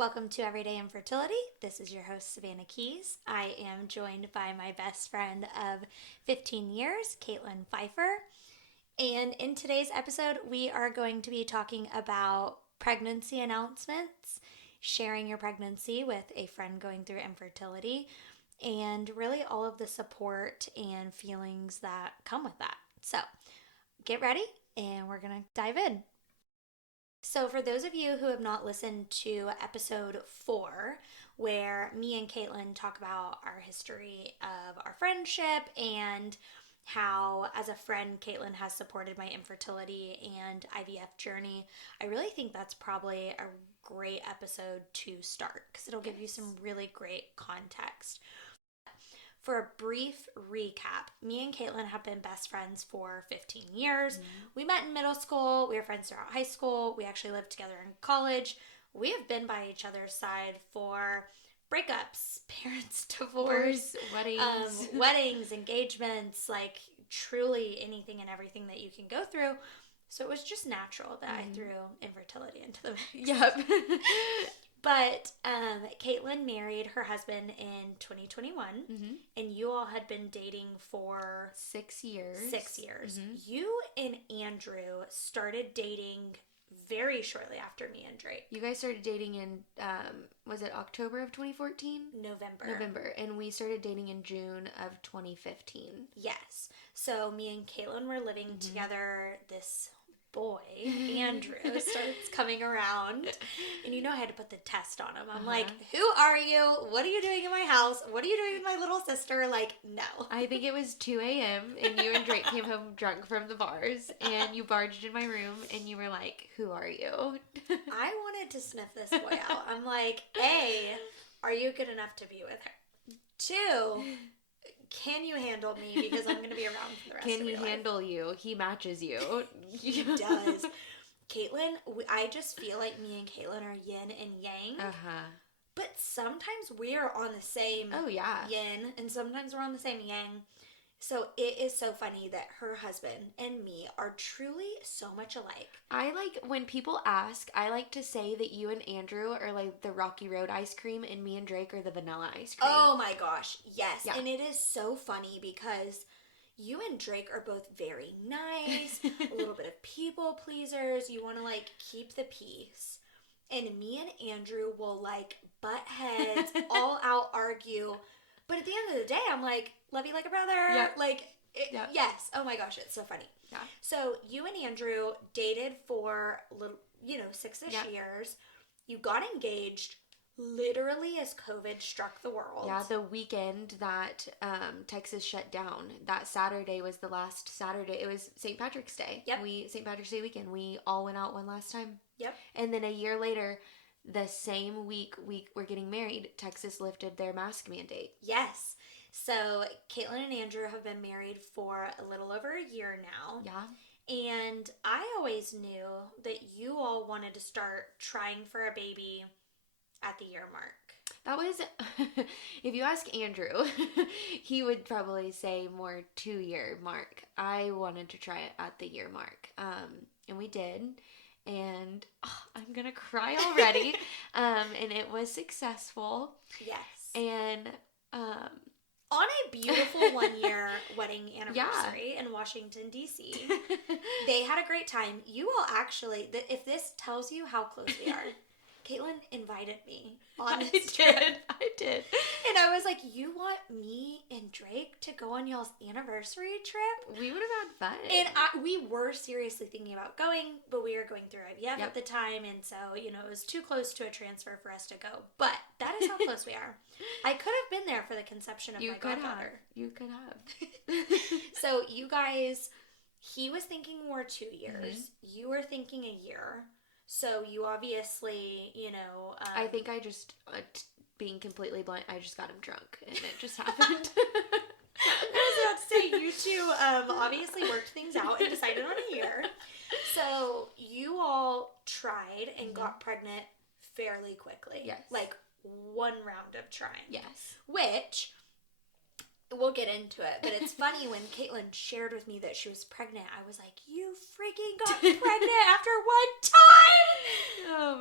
Welcome to Everyday Infertility. This is your host, Savannah Keys. I am joined by my best friend of 15 years, Caitlin Pfeiffer. And in today's episode, we are going to be talking about pregnancy announcements, sharing your pregnancy with a friend going through infertility, and really all of the support and feelings that come with that. So get ready, and we're going to dive in. So for those of you who have not listened to episode 4, where me and Caitlin talk about our history of our friendship and how, as a friend, Caitlin has supported my infertility and IVF journey, I really think that's probably a great episode to start because it'll give you some really great context. For a brief recap, me and Caitlin have been best friends for 15 years. Mm-hmm. We met in middle school. We were friends throughout high school. We actually lived together in college. We have been by each other's side for breakups, parents' divorce, weddings, engagements, like truly anything and everything that you can go through. So it was just natural that I threw infertility into the mix. Yep. But Caitlin married her husband in 2021, and you all had been dating for 6 years. 6 years. Mm-hmm. You and Andrew started dating very shortly after me and Drake. You guys started dating in, was it October of 2014? November. And we started dating in June of 2015. Yes. So me and Caitlin were living together. This boy, Andrew, starts coming around, and I had to put the test on him. I'm like, who are you? What are you doing in my house? What are you doing with my little sister? Like, no. I think it was 2 a.m. and you and Drake came home drunk from the bars, and you barged in my room, and you were like, who are you? I wanted to sniff this boy out. I'm like, A, are you good enough to be with her? 2, can you handle me? Because I'm going to be around for the rest of your life. Can he handle you? He matches you. He does. Caitlin, I just feel like me and Caitlin are yin and yang. But sometimes we are on the same yin, and sometimes we're on the same yang. So it is so funny that her husband and me are truly so much alike. When people ask, I like to say that you and Andrew are like the Rocky Road ice cream, and me and Drake are the vanilla ice cream. Oh my gosh, yes. Yeah. And it is so funny because you and Drake are both very nice, a little bit of people pleasers. You want to keep the peace. And me and Andrew will butt heads, all out argue. But at the end of the day, I'm like, love you like a brother. Yep. Yes. Oh my gosh, it's so funny. Yeah. So you and Andrew dated for 6-ish years. You got engaged literally as COVID struck the world. Yeah, the weekend that Texas shut down. That Saturday was the last Saturday. It was St. Patrick's Day. Yep. St. Patrick's Day weekend. We all went out one last time. Yep. And then a year later, the same week we were getting married, Texas lifted their mask mandate. Yes. So Caitlin and Andrew have been married for a little over a year now. Yeah. And I always knew that you all wanted to start trying for a baby at the year mark. That was, if you ask Andrew, he would probably say more 2-year mark. I wanted to try it at the year mark. And we did. And I'm going to cry already. And it was successful. Yes. And on a beautiful 1-year wedding anniversary in Washington, D.C., they had a great time. You all actually, if this tells you how close we are, Caitlin invited me on this trip. I did. And I was like, you want me and Drake to go on y'all's anniversary trip? We would have had fun. And we were seriously thinking about going, but we were going through IVF at the time. And so, it was too close to a transfer for us to go. But that is how close we are. I could have been there for the conception of my goddaughter. You could have. So you guys, he was thinking more 2 years. You were thinking a year. So you obviously, I think I just, being completely blunt, I just got him drunk, and it just happened. I was about to say, you two obviously worked things out and decided on a year. So you all tried and got pregnant fairly quickly. Yes. 1 round of trying. Yes. Which we'll get into it, but it's funny when Caitlin shared with me that she was pregnant, I was like, you freaking got pregnant after one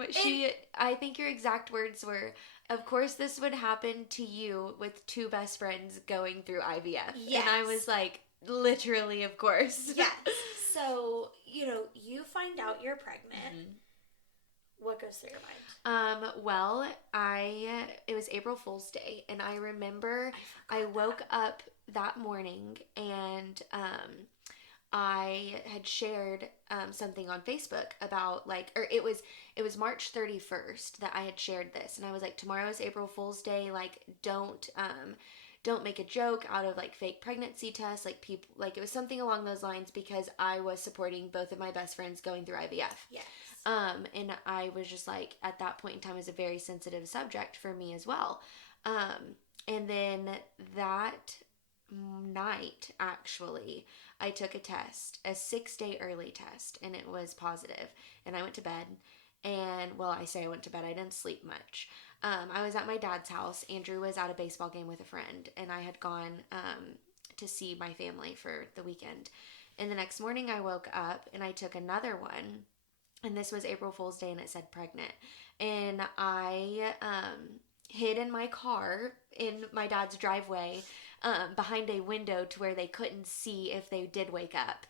time! I think your exact words were, of course this would happen to you with two best friends going through IVF. Yes. And I was like, literally, of course. Yes. So, you find out you're pregnant. Mm-hmm. What goes through your mind? Well, it was April Fool's Day, and I remember I woke up that morning and I had shared something on Facebook about it was March 31st that I had shared this, and I was like, tomorrow's April Fool's Day, like don't make a joke out of like fake pregnancy tests, like people, like it was something along those lines, because I was supporting both of my best friends going through IVF. Yes. And I was just like, at that point in time, it was a very sensitive subject for me as well. And then that night, actually, I took a test, a 6-day early test, and it was positive. And I went to bed. And, well, I say I went to bed. I didn't sleep much. I was at my dad's house. Andrew was at a baseball game with a friend, and I had gone to see my family for the weekend. And the next morning, I woke up, and I took another one. And this was April Fool's Day, and it said pregnant. And I hid in my car in my dad's driveway behind a window to where they couldn't see, if they did wake up,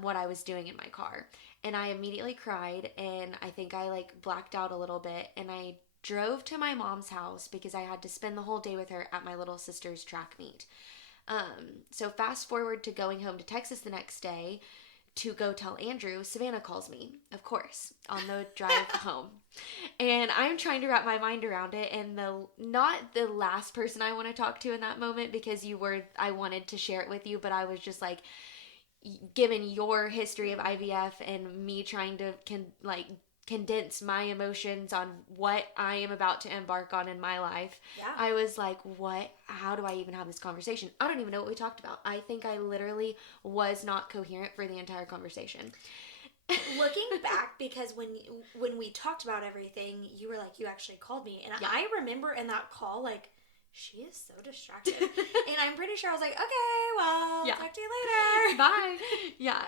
what I was doing in my car. And I immediately cried, and I think I like blacked out a little bit, and I drove to my mom's house because I had to spend the whole day with her at my little sister's track meet. So fast forward to going home to Texas the next day to go tell Andrew, Savannah calls me, of course, on the drive home. And I'm trying to wrap my mind around it, and not the last person I want to talk to in that moment, because I wanted to share it with you, but I was just like, given your history of IVF and me trying to condense my emotions on what I am about to embark on in my life. Yeah. I was like, how do I even have this conversation? I don't even know what we talked about. I think I literally was not coherent for the entire conversation. Looking back, because when we talked about everything, you were like, you actually called me. And yeah. I remember in that call, like, she is so distracted. And I'm pretty sure I was like, okay, well, yeah. Talk to you later. Bye. Yeah.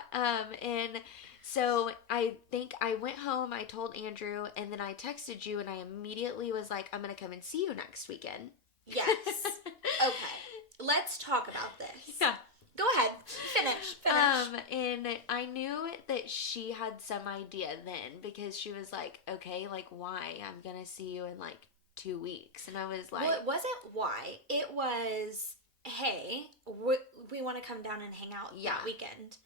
And so I think I went home, I told Andrew, and then I texted you, and I immediately was like, I'm going to come and see you next weekend. Yes. Okay. Let's talk about this. Yeah. Go ahead. Finish. And I knew that she had some idea then, because she was like, okay, like, why? I'm going to see you in like 2 weeks. And I was like... Well, it wasn't why. It was, hey, we want to come down and hang out that weekend.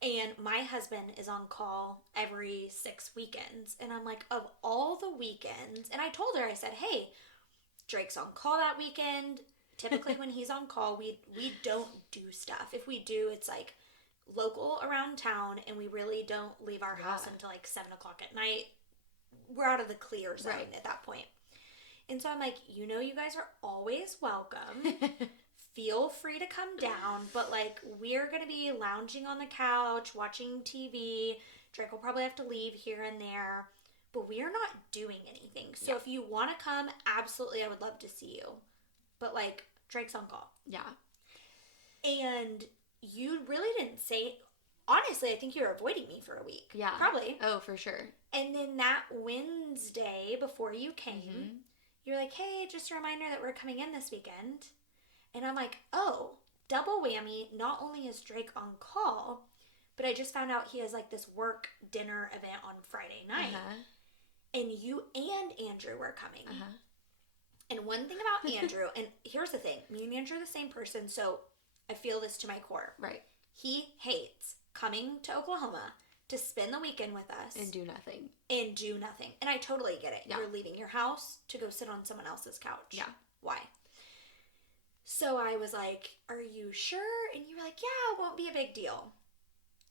And my husband is on call every 6 weekends. And I'm like, of all the weekends... And I told her, I said, hey, Drake's on call that weekend. Typically when he's on call, we don't do stuff. If we do, it's like local around town, and we really don't leave our house until like 7 o'clock at night. We're out of the clear zone at that point. And so I'm like, you guys are always welcome. Feel free to come down, but like, we're going to be lounging on the couch, watching TV. Drake will probably have to leave here and there, but we are not doing anything. So if you want to come, absolutely, I would love to see you. But like, Drake's on call. Yeah. And you really didn't say, honestly, I think you were avoiding me for a week. Yeah. Probably. Oh, for sure. And then that Wednesday before you came, you're like, hey, just a reminder that we're coming in this weekend. And I'm like, oh, double whammy. Not only is Drake on call, but I just found out he has like this work dinner event on Friday night. And you and Andrew were coming. And one thing about Andrew, and here's the thing, me and Andrew are the same person, so I feel this to my core. Right. He hates coming to Oklahoma to spend the weekend with us. And do nothing. And I totally get it. Yeah. You're leaving your house to go sit on someone else's couch. Yeah. Why? So I was like, are you sure? And you were like, yeah, it won't be a big deal.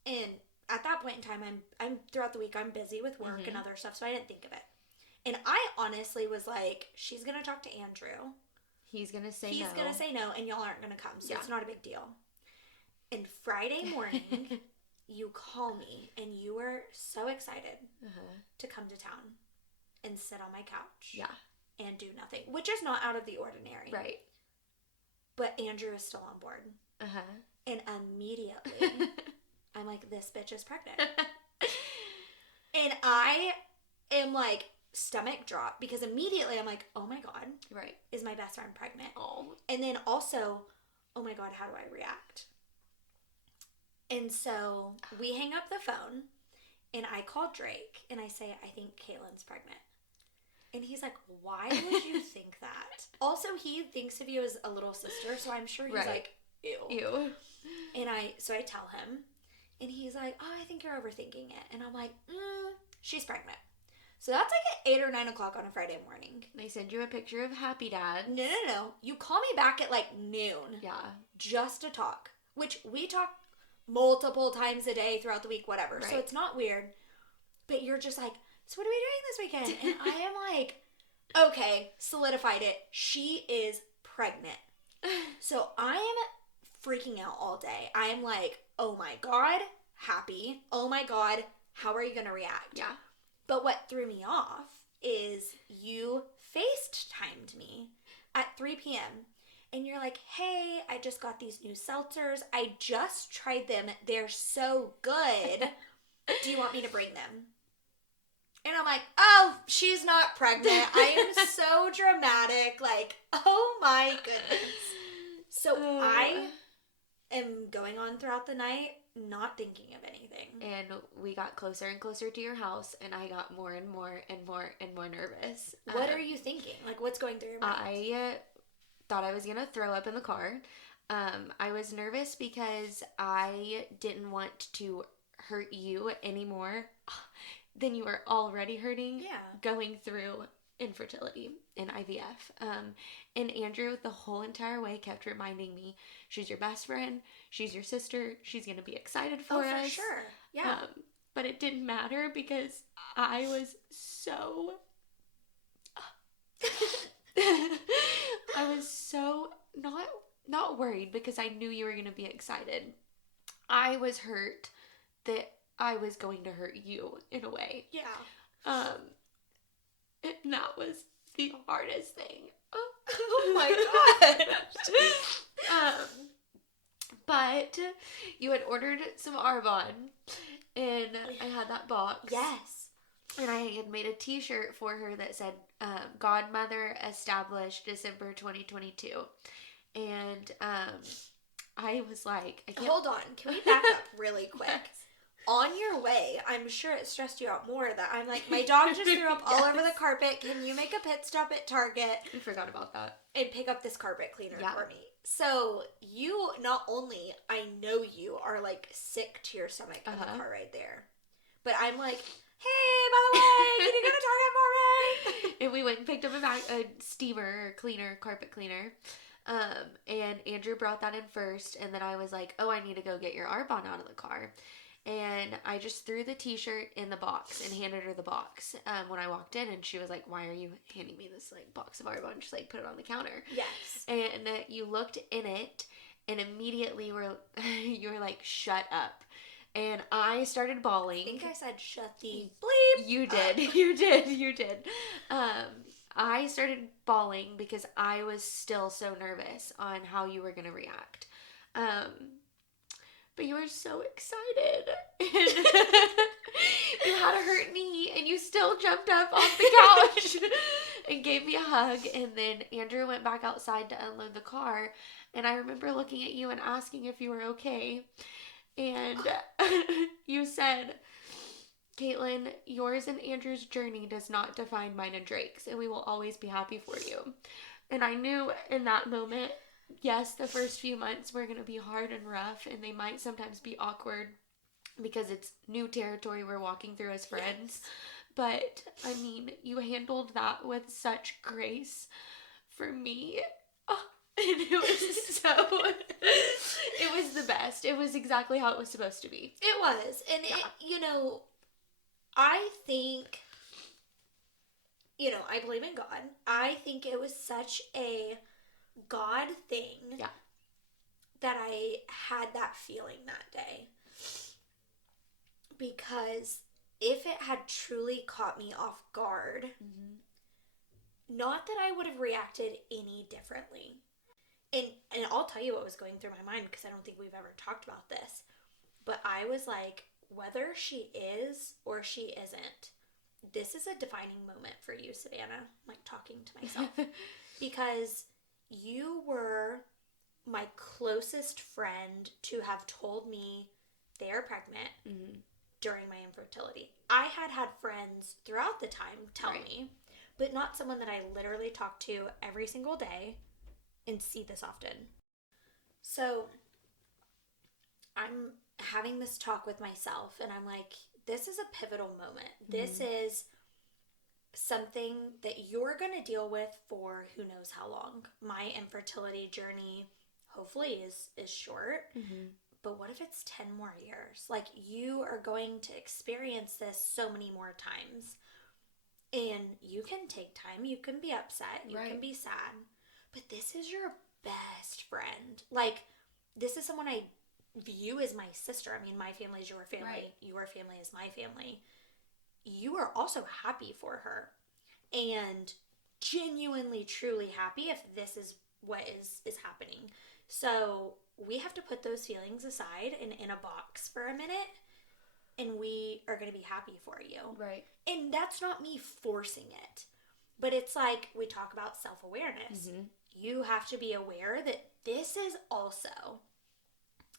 And at that point in time, I'm throughout the week, I'm busy with work and other stuff, so I didn't think of it. And I honestly was like, she's going to talk to Andrew. He's going to say no. He's going to say no, and y'all aren't going to come, so it's not a big deal. And Friday morning, you call me, and you were so excited to come to town and sit on my couch. Yeah. And do nothing, which is not out of the ordinary. Right. But Andrew is still on board. Uh-huh. And immediately, I'm like, this bitch is pregnant. And I am like, stomach drop, because immediately I'm like, oh my God. Right. Is my best friend pregnant? Oh. And then also, oh my God, how do I react? And so we hang up the phone, and I call Drake, and I say, I think Caitlin's pregnant. And he's like, why would you think that? Also, he thinks of you as a little sister, so I'm sure he's like, ew. Ew. And so I tell him, and he's like, oh, I think you're overthinking it. And I'm like, she's pregnant. So that's like at 8 or 9 o'clock on a Friday morning. They send you a picture of Happy Dad. No. You call me back at like noon. Yeah. Just to talk. Which we talk multiple times a day throughout the week, whatever. Right. So it's not weird. But you're just like, so what are we doing this weekend? And I am like, okay, solidified it. She is pregnant. So I am freaking out all day. I am like, oh my God, happy. Oh my God, how are you going to react? Yeah. But what threw me off is you FaceTimed me at 3 p.m. And you're like, hey, I just got these new seltzers. I just tried them. They're so good. Do you want me to bring them? And I'm like, oh, she's not pregnant. I am so dramatic. Like, oh my goodness. So I am going on throughout the night, not thinking of anything. And we got closer and closer to your house, and I got more and more and more and more nervous. What are you thinking? Like, what's going through your mind? I thought I was going to throw up in the car. I was nervous because I didn't want to hurt you anymore than you were already hurting going through infertility in IVF. And Andrew, the whole entire way, kept reminding me, she's your best friend, she's your sister, she's going to be excited for us. Oh, for sure. Yeah. But it didn't matter because I was so... I was so not worried because I knew you were going to be excited. I was hurt that I was going to hurt you in a way. Yeah. And that was the hardest thing. Oh my God. But you had ordered some Arbonne, and I had that box. Yes. And I had made a t-shirt for her that said, Godmother established December 2022. And I was like, I can't... Hold on. Can we back up really quick? On your way, I'm sure it stressed you out more that I'm like, my dog just threw up all over the carpet. Can you make a pit stop at Target? I forgot about that. And pick up this carpet cleaner for me. So you, not only, I know you are like sick to your stomach in the car right there. But I'm like, hey, by the way, can you go to Target for me? And we went and picked up a steamer or cleaner, carpet cleaner. And Andrew brought that in first. And then I was like, oh, I need to go get your Arbonne out of the car. And I just threw the t-shirt in the box and handed her the box when I walked in. And she was like, why are you handing me this like box of Arbonne? Just like put it on the counter. Yes. And you looked in it and immediately you were like, shut up. And I started bawling. I think I said shut the bleep. You did. You did. I started bawling because I was still so nervous on how you were going to react. But you were so excited. And you had a hurt knee and you still jumped up off the couch and gave me a hug. And then Andrew went back outside to unload the car. And I remember looking at you and asking if you were okay. And you said, Caitlin, yours and Andrew's journey does not define mine and Drake's, and we will always be happy for you. And I knew in that moment, yes, the first few months were going to be hard and rough, and they might sometimes be awkward because it's new territory we're walking through as friends. Yes. But, I mean, you handled that with such grace for me. Oh, and it was so... It was the best. It was exactly how it was supposed to be. It was. And, it, I think, I believe in God. I think it was such a God thing that I had that feeling that day. Because if it had truly caught me off guard, not that I would have reacted any differently. And I'll tell you what was going through my mind, because I don't think we've ever talked about this. But I was like, whether she is or she isn't, this is a defining moment for you, Savannah. I'm like talking to myself. Because you were my closest friend to have told me they are pregnant during my infertility. I had friends throughout the time tell me, but not someone that I literally talk to every single day and see this often. So I'm having this talk with myself, and I'm like, this is a pivotal moment. This is something that you're going to deal with for who knows how long. My infertility journey hopefully is short, but what if it's 10 more years? Like, you are going to experience this so many more times. And you can take time, you can be upset, you can be sad, but this is your best friend. Like, this is someone I view as my sister. I mean, my family is your family, your family is my family. You are also happy for her, and genuinely, truly happy if this is what is happening. So we have to put those feelings aside and in a box for a minute, and we are going to be happy for you. Right. And that's not me forcing it, but it's like we talk about self-awareness. You have to be aware that this is also,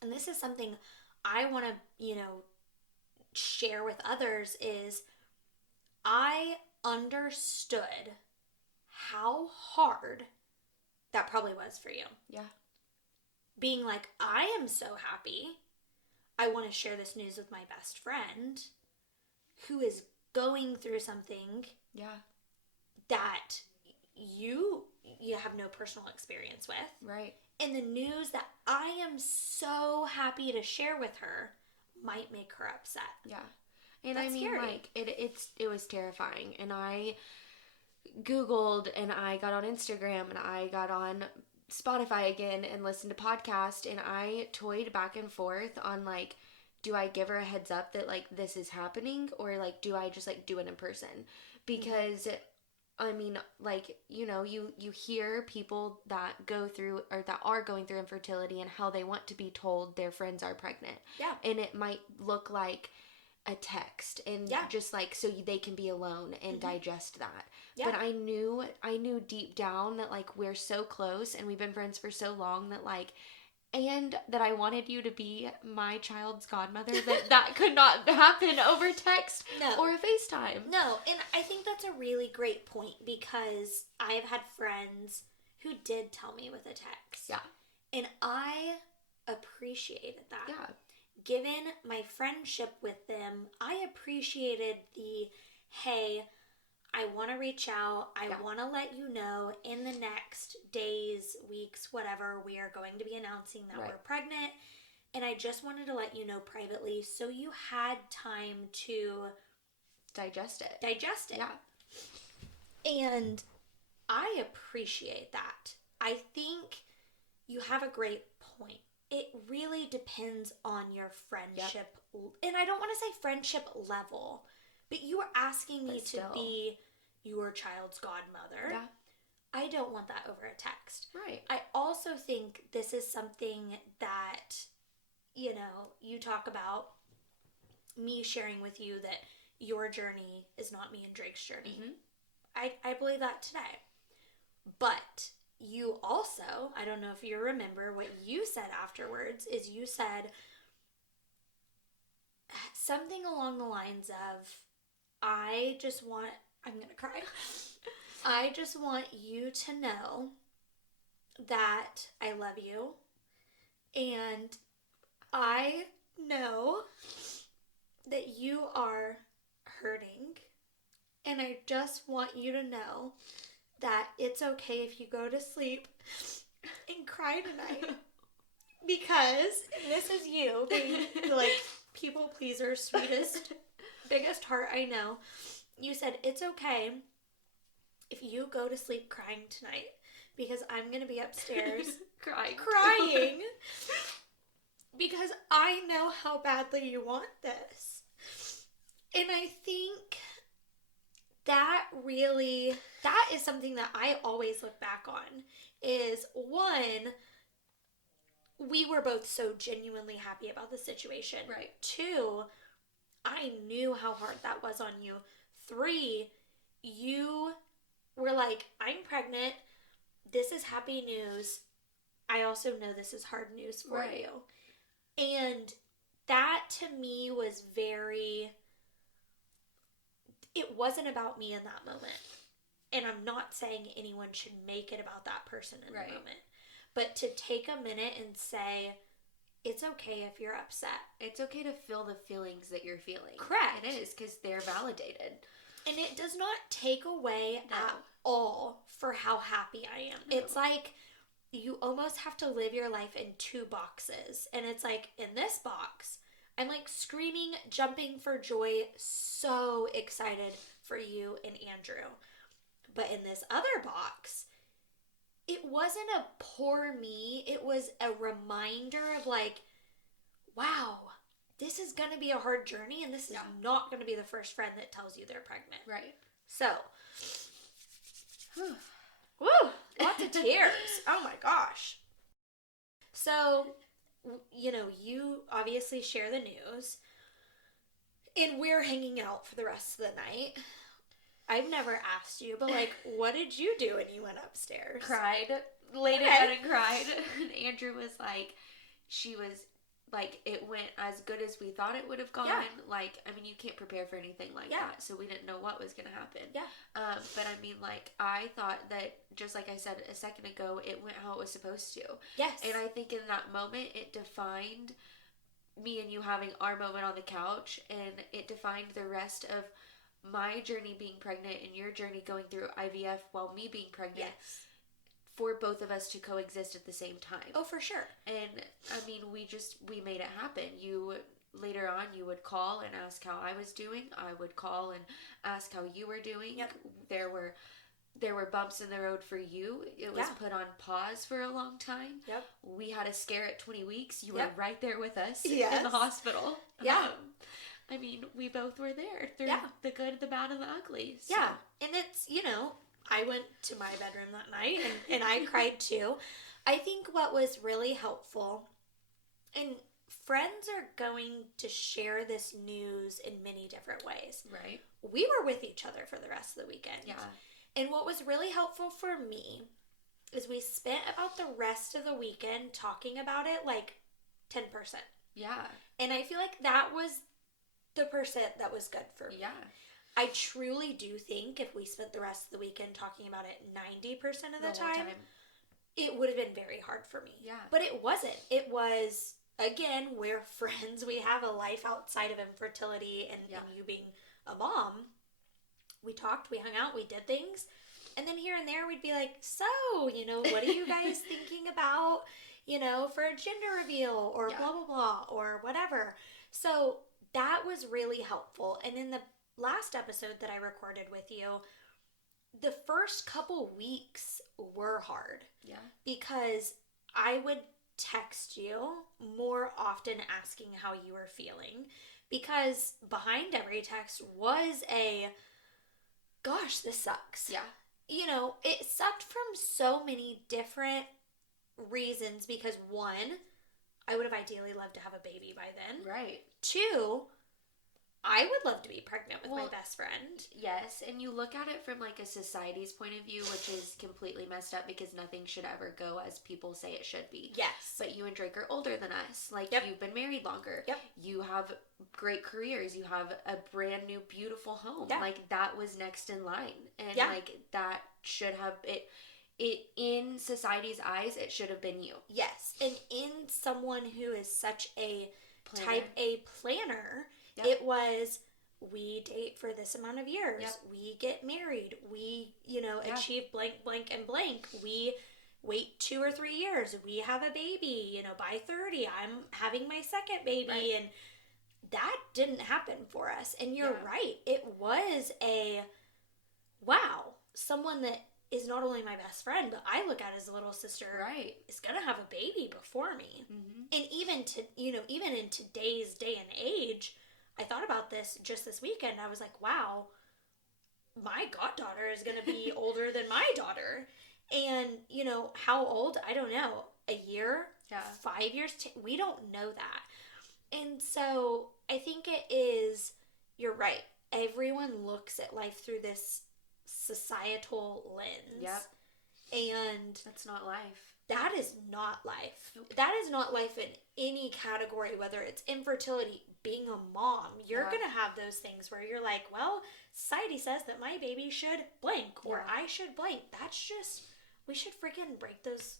and this is something I want to, share with others, is I understood how hard that probably was for you. Yeah. Being like, I am so happy. I want to share this news with my best friend who is going through something that you have no personal experience with. Right. And the news that I am so happy to share with her might make her upset. Yeah. And that's I mean, scary. like, it was terrifying. And I Googled, and I got on Instagram, and I got on Spotify again and listened to podcasts, and I toyed back and forth on, like, do I give her a heads up that, like, this is happening, or, like, do I just, like, do it in person? Because I mean, like, you hear people that go through, or that are going through infertility, and how they want to be told their friends are pregnant. Yeah. And it might look like a text, and just like, so they can be alone and digest that. But I knew deep down that, like, we're so close, and we've been friends for so long, that, like, and that I wanted you to be my child's godmother, that could not happen over text or a FaceTime. No, and I think that's a really great point, because I've had friends who did tell me with a text. Yeah. And I appreciated that. Yeah. Given my friendship with them, I appreciated the, hey, I want to reach out. I want to let you know in the next days, weeks, whatever, we are going to be announcing that we're pregnant. And I just wanted to let you know privately, so you had time to digest it. Yeah. And I appreciate that. I think you have a great point. It really depends on your friendship. And I don't want to say friendship level, but you are asking me to be your child's godmother. Yeah. I don't want that over a text. Right. I also think this is something that, you talk about me sharing with you that your journey is not me and Drake's journey. I believe that today. But you also, I don't know if you remember what you said afterwards, is you said something along the lines of, I'm going to cry. I just want you to know that I love you, and I know that you are hurting, and I just want you to know that it's okay if you go to sleep and cry tonight. Because, and this is you being like people pleaser, sweetest, biggest heart I know. You said, it's okay if you go to sleep crying tonight, because I'm going to be upstairs crying because I know how badly you want this. And I think that is something that I always look back on is one, we were both so genuinely happy about the situation. Right. Two, I knew how hard that was on you. Three, you were like, I'm pregnant. This is happy news. I also know this is hard news for Right. you. And that to me was it wasn't about me in that moment. And I'm not saying anyone should make it about that person in Right. the moment. But to take a minute and say, it's okay if you're upset. It's okay to feel the feelings that you're feeling. Correct. It is, because they're validated. And it does not take away at all for how happy I am. No. It's like you almost have to live your life in two boxes. And it's like, in this box, I'm like screaming, jumping for joy, so excited for you and Andrew. But in this other box, it wasn't a poor me. It was a reminder of like, wow, this is going to be a hard journey, and this is not going to be the first friend that tells you they're pregnant. Right. So, woo, lots of tears. Oh my gosh. So, you obviously share the news, and we're hanging out for the rest of the night. I've never asked you, but like, what did you do when you went upstairs? Cried. Laid in bed and cried. And Andrew was like, it went as good as we thought it would have gone. Yeah. Like, I mean, you can't prepare for anything like that, so we didn't know what was going to happen. Yeah. But I mean, like, I thought that, just like I said a second ago, it went how it was supposed to. Yes. And I think in that moment, it defined me and you having our moment on the couch, and it defined the rest of my journey being pregnant and your journey going through IVF while me being pregnant. Yes. For both of us to coexist at the same time. Oh, for sure. And I mean, we made it happen. Later on, you would call and ask how I was doing. I would call and ask how you were doing. Yep. There were bumps in the road for you. It was put on pause for a long time. Yep. We had a scare at 20 weeks. You were Yep. right there with us Yes. in the hospital. Yeah. I mean, we both were there through the good, the bad, and the ugly. So. Yeah. And it's, I went to my bedroom that night and I cried too. I think what was really helpful, and friends are going to share this news in many different ways. Right. We were with each other for the rest of the weekend. Yeah. And what was really helpful for me is we spent about the rest of the weekend talking about it like 10%. Yeah. And I feel like that was the percent that was good for me. Yeah. I truly do think if we spent the rest of the weekend talking about it 90% of the time, it would have been very hard for me. Yeah. But it wasn't. It was, again, we're friends. We have a life outside of infertility and you being a mom. We talked, we hung out, we did things. And then here and there we'd be like, so, what are you guys thinking about, for a gender reveal or blah, blah, blah, or whatever. So that was really helpful. And in the last episode that I recorded with you, the first couple weeks were hard. Yeah. Because I would text you more often asking how you were feeling, because behind every text was gosh, this sucks. Yeah. It sucked from so many different reasons, because one, I would have ideally loved to have a baby by then. Right. Two, I would love to be pregnant with my best friend. Yes, and you look at it from like a society's point of view, which is completely messed up because nothing should ever go as people say it should be. Yes. But you and Drake are older than us. Like, you've been married longer. Yep. You have great careers. You have a brand new, beautiful home. Yeah. Like, that was next in line. And, like, that should have... It in society's eyes, it should have been you. Yes. And in someone who is such a Planner. type A planner... Yep. It was, we date for this amount of years. Yep. We get married. We, achieve blank, blank, and blank. We wait 2 or 3 years. We have a baby. By 30, I'm having my second baby. Right. And that didn't happen for us. And you're right. It was wow, someone that is not only my best friend, but I look at as a little sister. Right. Is going to have a baby before me. Mm-hmm. And even in today's day and age, I thought about this just this weekend. I was like, wow, my goddaughter is going to be older than my daughter. And, how old? I don't know. A year? Yeah. 5 years? We don't know that. And so I think it is, you're right. Everyone looks at life through this societal lens. Yep. And that's not life. That is not life. Nope. That is not life in any category, whether it's infertility, being a mom. You're going to have those things where you're like, well, society says that my baby should blank or I should blank. That's just, we should freaking break those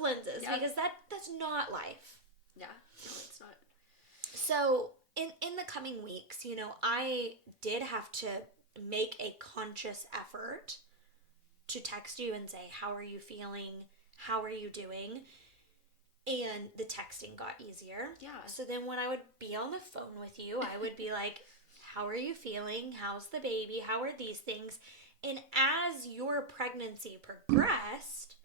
lenses because that's not life. Yeah, no, it's not. So in the coming weeks, I did have to make a conscious effort to text you and say, how are you feeling? How are you doing? And the texting got easier. Yeah. So then when I would be on the phone with you, I would be like, how are you feeling? How's the baby? How are these things? And as your pregnancy progressed,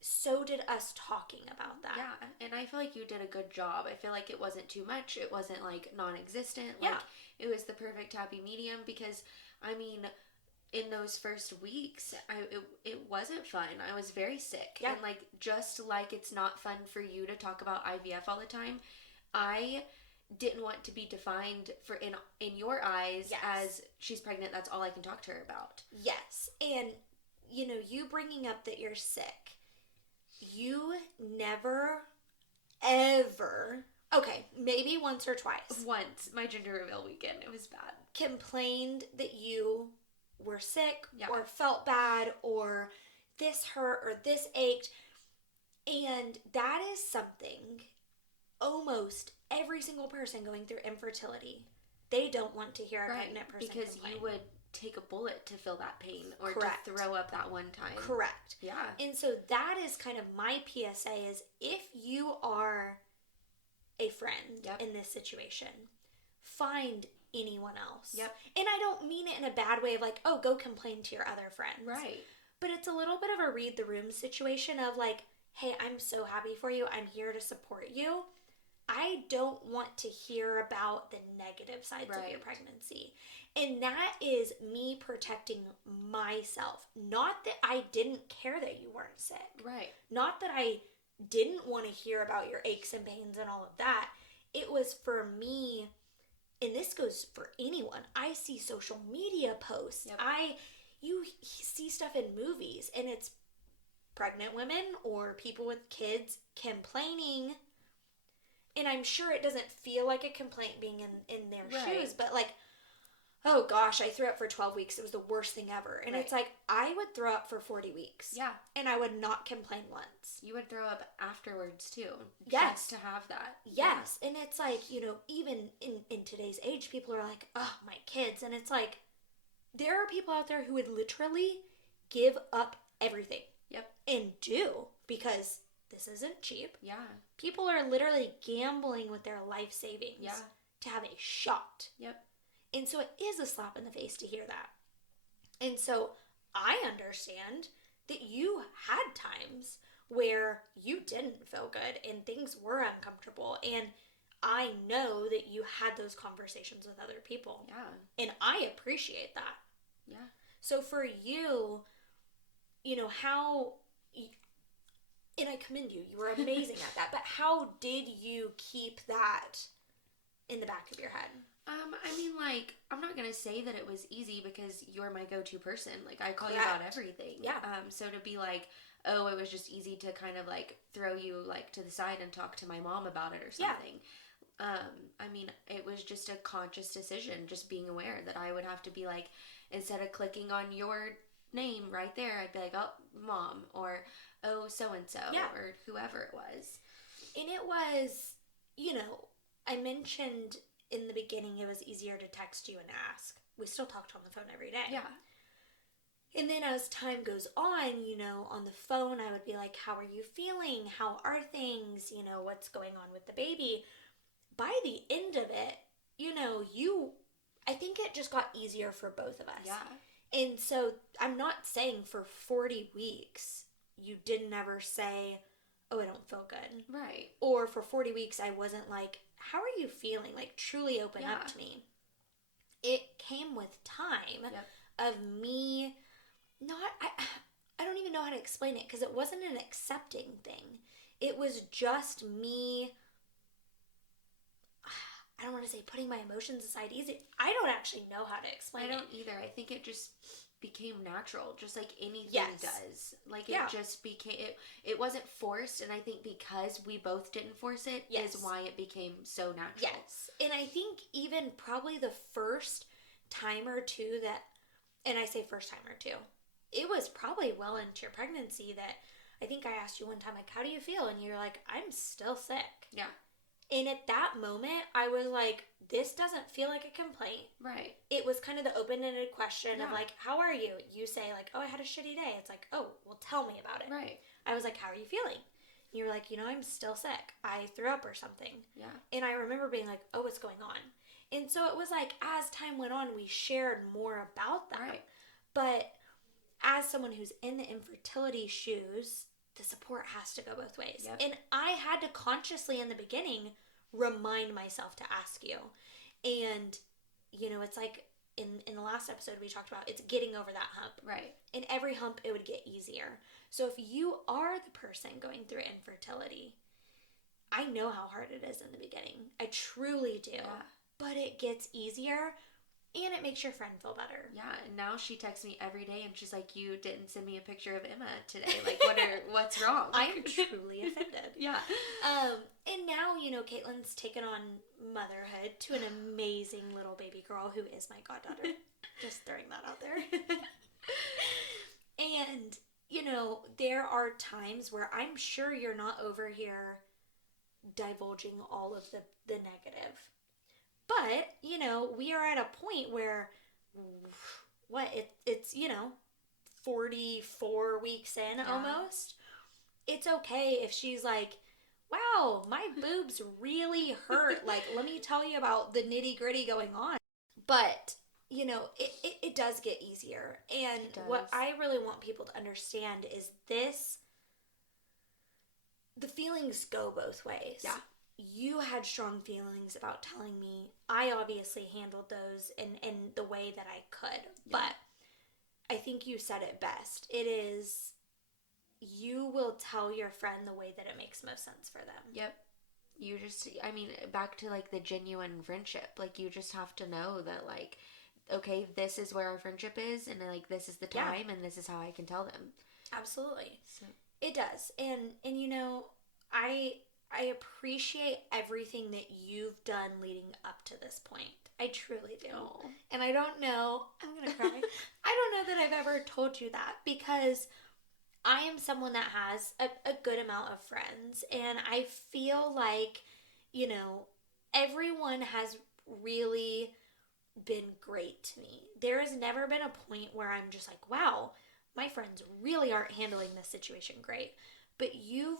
so did us talking about that. Yeah, and I feel like you did a good job. I feel like it wasn't too much. It wasn't like non-existent. Yeah. It was the perfect happy medium because, I mean, in those first weeks, it wasn't fun. I was very sick. Yeah. And just like it's not fun for you to talk about IVF all the time, I didn't want to be defined for in your eyes as she's pregnant, that's all I can talk to her about. Yes. And you bringing up that you're sick, you never ever, okay, maybe once or twice. Once, my gender reveal weekend, it was bad. Complained that you were sick or felt bad or this hurt or this ached. And that is something almost every single person going through infertility, they don't want to hear a pregnant person because complain. you would take a bullet to feel that pain or Correct. to throw up that one time. Correct. Yeah. And so that is kind of my PSA is if you are a friend in this situation, find anyone else. Yep. And I don't mean it in a bad way of like, oh, go complain to your other friends. Right. But it's a little bit of a read the room situation of like, hey, I'm so happy for you. I'm here to support you. I don't want to hear about the negative sides of your pregnancy. And that is me protecting myself. Not that I didn't care that you weren't sick. Right. Not that I didn't want to hear about your aches and pains and all of that. It was for me, and this goes for anyone. I see social media posts. Yep. You see stuff in movies, and it's pregnant women or people with kids complaining. And I'm sure it doesn't feel like a complaint being in their shoes, but like, oh gosh, I threw up for 12 weeks. It was the worst thing ever. And it's like, I would throw up for 40 weeks. Yeah. And I would not complain once. You would throw up afterwards too. Yes. Just to have that. Yes. Yeah. And it's like, even in today's age, people are like, oh, my kids. And it's like, there are people out there who would literally give up everything. Yep. And do, because this isn't cheap. Yeah. People are literally gambling with their life savings to have a shot. Yep. And so it is a slap in the face to hear that. And so I understand that you had times where you didn't feel good and things were uncomfortable. And I know that you had those conversations with other people. Yeah. And I appreciate that. Yeah. So for you, how... And I commend you. You were amazing at that. But how did you keep that in the back of your head? I mean, I'm not going to say that it was easy because you're my go-to person. I call you about everything. Yeah. So to be like, oh, it was just easy to kind of throw you to the side and talk to my mom about it or something. Yeah. I mean, it was just a conscious decision, just being aware that I would have to be instead of clicking on your name right there, I'd be like, oh, mom, or oh, so-and-so, or whoever it was. And it was, I mentioned in the beginning it was easier to text you and ask. We still talked on the phone every day. Yeah. And then as time goes on, on the phone, I would be like, how are you feeling? How are things? What's going on with the baby? By the end of it, I think it just got easier for both of us. Yeah. And so I'm not saying for 40 weeks you didn't ever say, oh, I don't feel good. Right. Or for 40 weeks I wasn't like, how are you feeling? Truly open up to me. It came with time of me not, I don't even know how to explain it because it wasn't an accepting thing. It was just me, I don't want to say putting my emotions aside easy. I don't actually know how to explain it. I don't either. I think it just became natural, just like anything Yes. does. Like it just became, it wasn't forced, and I think because we both didn't force it is why it became so natural. Yes. And I think even probably the first time or two that, and I say first time or two, it was probably well into your pregnancy that I think I asked you one time, like, how do you feel? And you're like, I'm still sick. Yeah. And at that moment, I was like, this doesn't feel like a complaint. Right. It was kind of the open-ended question of like, how are you? You say like, oh, I had a shitty day. It's like, oh, well, tell me about it. Right. I was like, how are you feeling? You were like, I'm still sick. I threw up or something. Yeah. And I remember being like, oh, what's going on? And so it was like, as time went on, we shared more about that. Right. But as someone who's in the infertility shoes, the support has to go both ways. Yep. And I had to consciously in the beginning remind myself to ask you. And, it's like in the last episode we talked about, it's getting over that hump. Right. In every hump, it would get easier. So if you are the person going through infertility, I know how hard it is in the beginning. I truly do. Yeah. But it gets easier. And it makes your friend feel better. Yeah, and now she texts me every day, and she's like, "You didn't send me a picture of Emma today. Like, what's wrong?" I'm truly offended. Yeah. And now, Caitlin's taken on motherhood to an amazing little baby girl who is my goddaughter. Just throwing that out there. And, there are times where I'm sure you're not over here divulging all of the negative. But, we are at a point where, it's 44 weeks in almost. It's okay if she's like, wow, my boobs really hurt. Like, let me tell you about the nitty gritty going on. But, it does get easier. And what I really want people to understand is the feelings go both ways. Yeah. You had strong feelings about telling me. I obviously handled those in the way that I could. Yeah. But I think you said it best. It is, you will tell your friend the way that it makes most sense for them. Yep. You just, back to like the genuine friendship. Like you just have to know that like, okay, this is where our friendship is, and like this is the time, and this is how I can tell them. Absolutely. So. It does. And I appreciate everything that you've done leading up to this point. I truly do. Aww. And I don't know, I'm going to cry. I don't know that I've ever told you that because I am someone that has a good amount of friends. And I feel like, everyone has really been great to me. There has never been a point where I'm just like, wow, my friends really aren't handling this situation great. But you've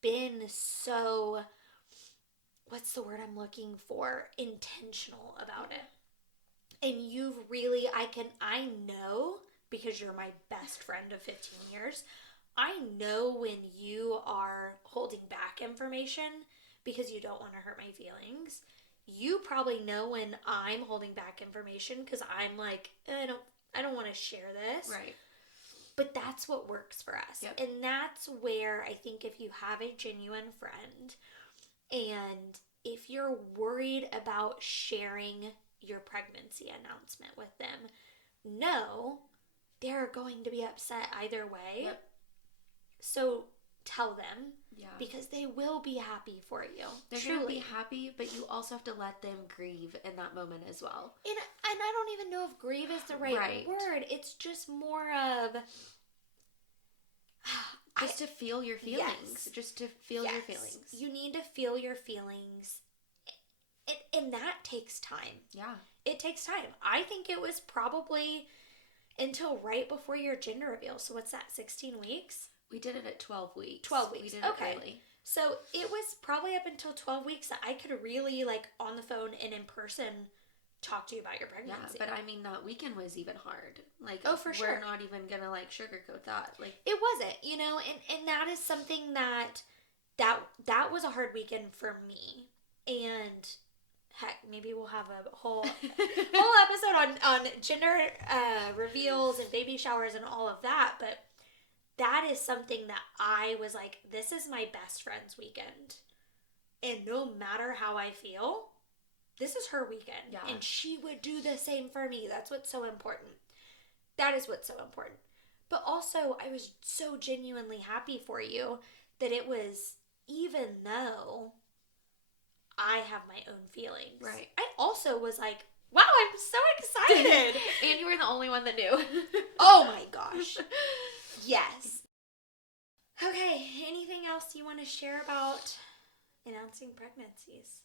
been so, what's the word I'm looking for? Intentional about it. And you've really, I know, because you're my best friend of 15 years, I know when you are holding back information because you don't want to hurt my feelings. You probably know when I'm holding back information because I'm like, I don't want to share this. Right. But that's what works for us. Yep. And that's where I think if you have a genuine friend and if you're worried about sharing your pregnancy announcement with them, no, they're going to be upset either way. Yep. So tell them. Yeah. Because they will be happy for you. They're going to be happy, but you also have to let them grieve in that moment as well. And I don't even know if grieve is the right word. It's just more of... Just to feel your feelings. Yes. Just to feel your feelings. You need to feel your feelings. And that takes time. Yeah. It takes time. I think it was probably until right before your gender reveal. So what's that, 16 weeks? We did it at 12 weeks. 12 weeks. We did it early. So it was probably up until 12 weeks that I could really, on the phone and in person, talk to you about your pregnancy. Yeah, but that weekend was even hard. For sure. We're not even gonna sugarcoat that. It wasn't, and that is something that was a hard weekend for me. And Heck, maybe we'll have a whole episode on gender reveals and baby showers and all of that. But that is something that I was like, this is my best friend's weekend. And no matter how I feel, this is her weekend. Yeah. And she would do the same for me. That's what's so important. That is what's so important. But also, I was so genuinely happy for you that it was, even though I have my own feelings. Right. I also was like, wow, I'm so excited. And you were the only one that knew. Oh my gosh. Yes. Okay, anything else you want to share about announcing pregnancies?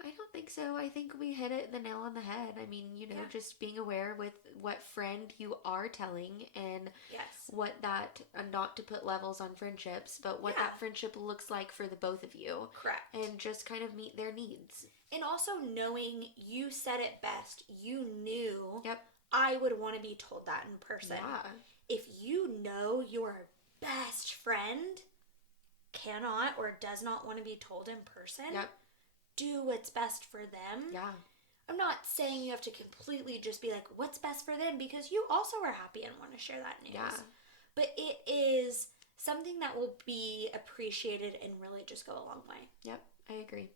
I don't think so. I think we hit it the nail on the head. I mean, just being aware with what friend you are telling and Yes. what that, not to put levels on friendships, but what that friendship looks like for the both of you. Correct. And just kind of meet their needs. And also knowing, you said it best, you knew Yep. I would want to be told that in person. Yeah. If you know your best friend cannot or does not want to be told in person, Yep. do what's best for them. Yeah. I'm not saying you have to completely just be like, what's best for them, because you also are happy and want to share that news. Yeah. But it is something that will be appreciated and really just go a long way. Yep, I agree.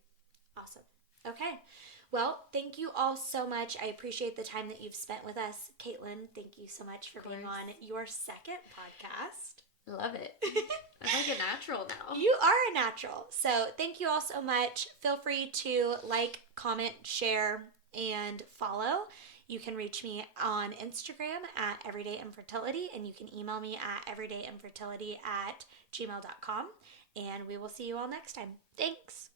Awesome. Okay. Well, thank you all so much. I appreciate the time that you've spent with us. Caitlin, thank you so much for being on your second podcast. Love it. I'm like a natural now. You are a natural. So thank you all so much. Feel free to like, comment, share, and follow. You can reach me on Instagram at Everyday Infertility, and you can email me at everydayinfertility@gmail.com. And we will see you all next time. Thanks.